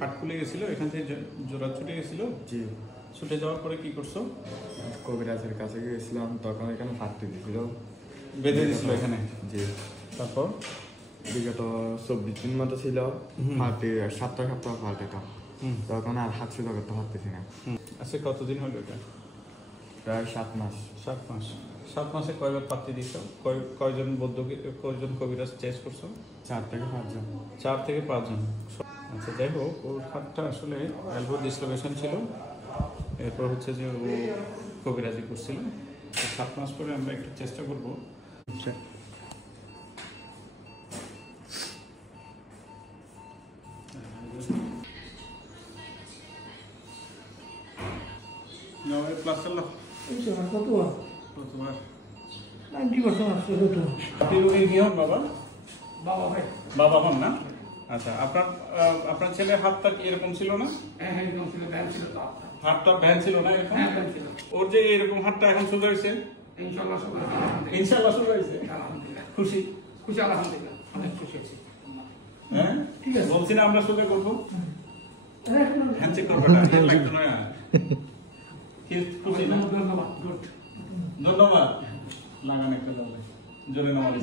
হাট খুলে গেছিল, এখান থেকে জোড়া ছুটে গেছিল। জি। ছুটে যাওয়ার পরে কি করছো? কবিরাজের কাছে গিয়েছিলাম, তখন এখানে ফাটতে দিয়েছিল, বেঁধে দিছিল এখানে। জি। তারপর বিগত 24 দিন মতো ছিল, ফাটে সপ্তাহ ফাটে তো, তখন আর হাত সুদা করতে পারতেছি না। আচ্ছা, কতদিন হলো এটা? প্রায় 7 মাস। 7 মাস। 7 মাসে কয়বার পাত্তি দিছো? কয়জন কয়জন কবিরাজ চেঞ্জ করছো? 4 থেকে 5 জন। 4 থেকে 5 জন। আচ্ছা, যাই হোক, ওর হাতটা আসলে এলবো ডিসলোকেশন ছিল। এরপর হচ্ছে যে ও কবিরাজি করছিল। 7 মাস পরে আমরা একটু চেষ্টা করবো। বাবা হন না? আচ্ছা, আপনার ছেলের হাতটা কি এরকম ছিল না? হাতটা ভ্যান ছিল না এরকম? ওর যে এরকম হাতটা এখন সোজা হয়েছে, ইনশাআল্লাহ সোজা হয়েছে। খুশি? খুশি, আলহামদুলিল্লাহ, অনেক খুশি আছি। হ্যাঁ, বলছি না আমরা সোজা করবো, হ্যান্ডশেক করবো না, লাগতো না। খুশি না? ধন্যবাদ। ধন্যবাদ। লাগান একটা জোরে নামাজ।